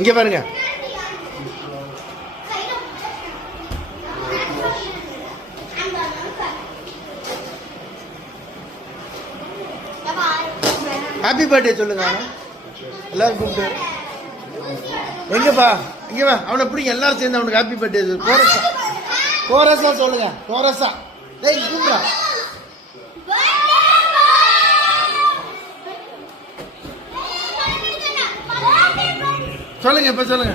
இங்க பாருங்க. Happy birthday சொல்லுங்க. எல்லாரும் கூப்பிட்டு எங்கப்பா இங்க வா. அவனை பிடிங்க, எல்லாரும் சேர்ந்து அவனுக்கு ஹாப்பி பர்த்டே கோரஸா கோரஸா சொல்லுங்க. கோரஸா டேய் கூப்பிடா. சொல்லுங்க இப்ப சொல்லுங்க.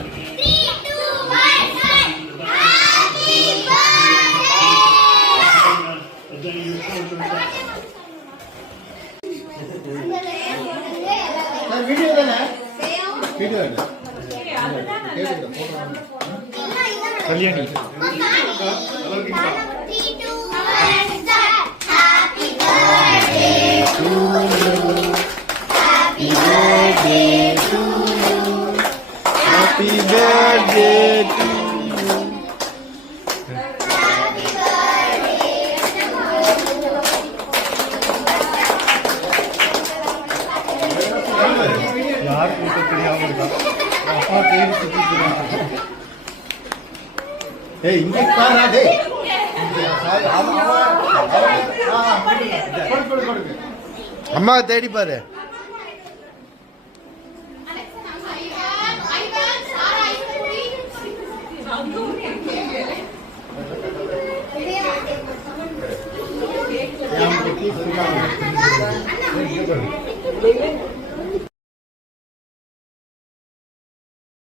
வீடியோ தானே? வீடியோ இல்ல Kalyani. Happy birthday to you. यार फोटो தெரியாம இருக்கா? அப்பா பேர் சுத்திட்டு. ஏய் இங்க பாரு டேய். அம்மா தேடி பாரு.